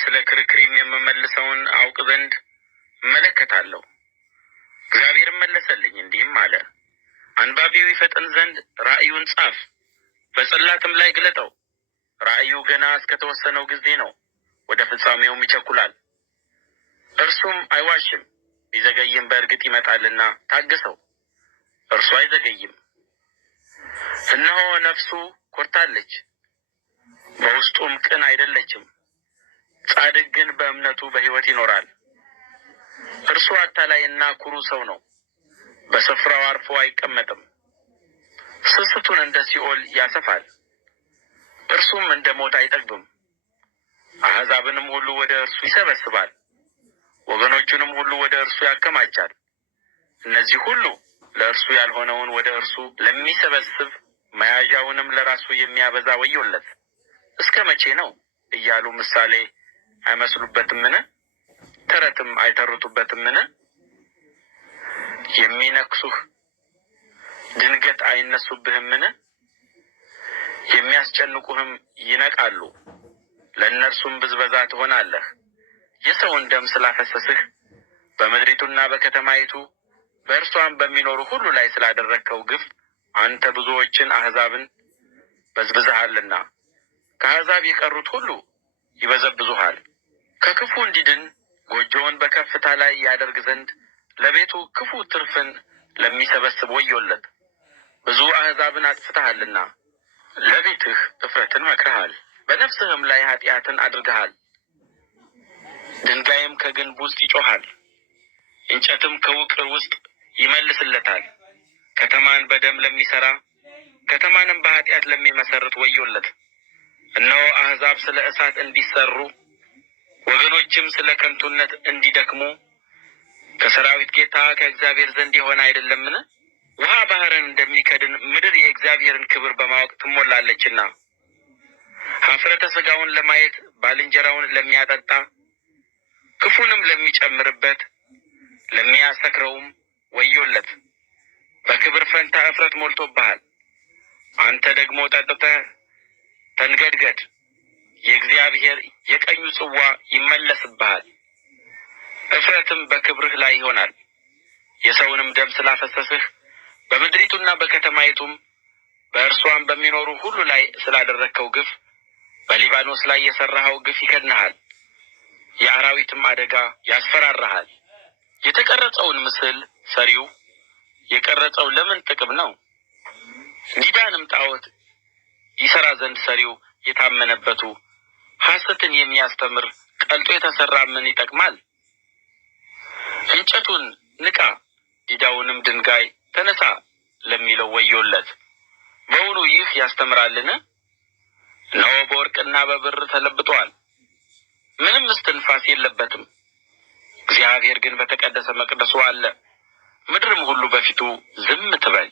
ስለ ክርክሬም የምመልሰውን አውቅ ዘንድ እመለከታለሁ። እግዚአብሔር መለሰልኝ እንዲህም አለ፣ አንባቢው ይፈጥን ዘንድ ራእዩን ጻፍ፣ በጽላትም ላይ ግለጠው። ራእዩ ገና እስከተወሰነው ጊዜ ነው፣ ወደ ፍጻሜውም ይቸኩላል። እርሱም አይዋሽም፣ ቢዘገይም በእርግጥ ይመጣልና ታገሰው፣ እርሱ አይዘገይም። እነሆ ነፍሱ ኮርታለች፣ በውስጡም ቅን አይደለችም። ጻድቅ ግን በእምነቱ በሕይወት ይኖራል። እርሱ አታላይና ኩሩ ሰው ነው፣ በስፍራው አርፎ አይቀመጥም። ስስቱን እንደ ሲኦል ያሰፋል፣ እርሱም እንደ ሞት አይጠግብም። አሕዛብንም ሁሉ ወደ እርሱ ይሰበስባል፣ ወገኖቹንም ሁሉ ወደ እርሱ ያከማቻል። እነዚህ ሁሉ ለእርሱ ያልሆነውን ወደ እርሱ ለሚሰበስብ መያዣውንም ለራሱ የሚያበዛ ወዮለት። እስከ መቼ ነው እያሉ ምሳሌ አይመስሉበትምን? ተረትም አይተርቱበትምን? የሚነክሱህ ድንገት አይነሱብህምን? የሚያስጨንቁህም ይነቃሉ፣ ለእነርሱም ብዝበዛ ትሆናለህ። የሰውን ደም ስላፈሰስህ በምድሪቱና በከተማይቱ በእርሷም በሚኖሩ ሁሉ ላይ ስላደረግከው ግፍ አንተ ብዙዎችን አሕዛብን በዝብዘሃልና ከአሕዛብ የቀሩት ሁሉ ይበዘብዙሃል። ከክፉ እንዲድን ጎጆውን በከፍታ ላይ ያደርግ ዘንድ ለቤቱ ክፉ ትርፍን ለሚሰበስብ ወዮለት። ብዙ አሕዛብን አጥፍተሃልና ለቤትህ እፍረትን መክረሃል፣ በነፍስህም ላይ ኃጢአትን አድርገሃል። ድንጋይም ከግንብ ውስጥ ይጮኻል፣ እንጨትም ከውቅር ውስጥ ይመልስለታል። ከተማን በደም ለሚሠራ ከተማንም በኃጢአት ለሚመሰርት ወዮለት። እነሆ አሕዛብ ስለ እሳት እንዲሠሩ ወገኖችም ስለ ከንቱነት እንዲደክሙ ከሠራዊት ጌታ ከእግዚአብሔር ዘንድ የሆነ አይደለምን? ውኃ ባሕርን እንደሚከድን ምድር የእግዚአብሔርን ክብር በማወቅ ትሞላለችና። ኀፍረተ ሥጋውን ለማየት ባልንጀራውን ለሚያጠጣ ክፉንም ለሚጨምርበት ለሚያሰክረውም ወዮለት። በክብር ፈንታ እፍረት ሞልቶብሃል። አንተ ደግሞ ጠጥተህ ተንገድገድ፣ የእግዚአብሔር የቀኙ ጽዋ ይመለስብሃል። እፍረትም በክብርህ ላይ ይሆናል። የሰውንም ደም ስላፈሰስህ በምድሪቱና በከተማይቱም በእርሷም በሚኖሩ ሁሉ ላይ ስላደረግከው ግፍ በሊባኖስ ላይ የሠራኸው ግፍ ይከድንሃል፣ የአራዊትም አደጋ ያስፈራራሃል። የተቀረጸውን ምስል ሰሪው የቀረጸው ለምን ጥቅም ነው? ዲዳንም ጣዖት ይሠራ ዘንድ ሰሪው የታመነበቱ ሐሰትን የሚያስተምር ቀልጦ የተሠራ ምን ይጠቅማል? እንጨቱን ንቃ፣ ዲዳውንም ድንጋይ ተነሳ ለሚለው ወዮለት። በውኑ ይህ ያስተምራልን? እነሆ በወርቅና በብር ተለብጦአል፣ ምንም እስትንፋስ የለበትም። እግዚአብሔር ግን በተቀደሰ መቅደሱ አለ፣ ምድርም ሁሉ በፊቱ ዝም ትበል።